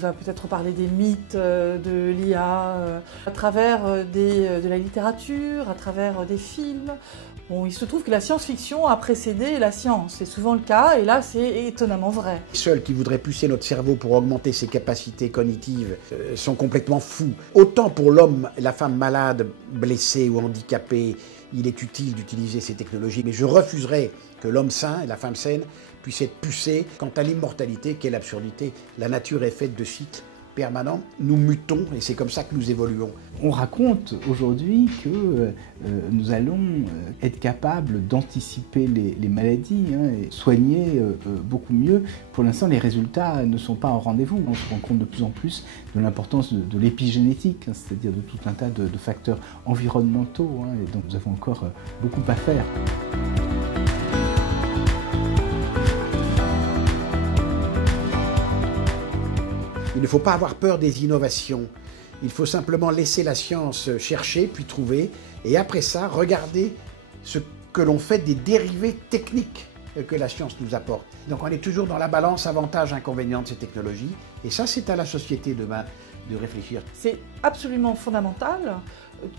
vous a peut-être parlé des mythes de l'IA, à travers de la littérature, à travers des films. Bon, il se trouve que la science-fiction a précédé la science, c'est souvent le cas, et là c'est étonnamment vrai. Ceux qui voudraient pousser notre cerveau pour augmenter ses capacités cognitives sont complètement fous. Autant pour l'homme, la femme malade, blessée ou handicapée, il est utile d'utiliser ces technologies, mais je refuserais que l'homme sain et la femme saine puissent être poussés. Quant à l'immortalité, quelle absurdité! La nature est faite de cycles permanents, nous mutons et c'est comme ça que nous évoluons. On raconte aujourd'hui que nous allons être capables d'anticiper les maladies et soigner beaucoup mieux. Pour l'instant, les résultats ne sont pas au rendez-vous. On se rend compte de plus en plus de l'importance de l'épigénétique, c'est-à-dire de tout un tas de facteurs environnementaux. Et donc nous avons encore beaucoup à faire. Il ne faut pas avoir peur des innovations. Il faut simplement laisser la science chercher, puis trouver, et après ça, regarder ce que l'on fait des dérivés techniques que la science nous apporte. Donc on est toujours dans la balance avantage-inconvénient de ces technologies, et ça c'est à la société demain de réfléchir. C'est absolument fondamental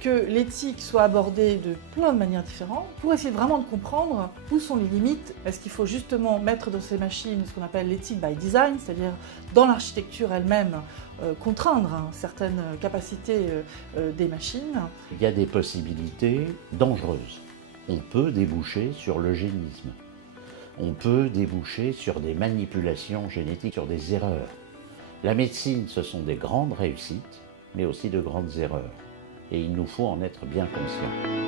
que l'éthique soit abordée de plein de manières différentes pour essayer vraiment de comprendre où sont les limites. Est-ce qu'il faut justement mettre dans ces machines ce qu'on appelle l'éthique by design, c'est-à-dire dans l'architecture elle-même, contraindre certaines capacités des machines. Il y a des possibilités dangereuses. On peut déboucher sur l'eugénisme. On peut déboucher sur des manipulations génétiques, sur des erreurs. La médecine, ce sont des grandes réussites, mais aussi de grandes erreurs. Et il nous faut en être bien conscients.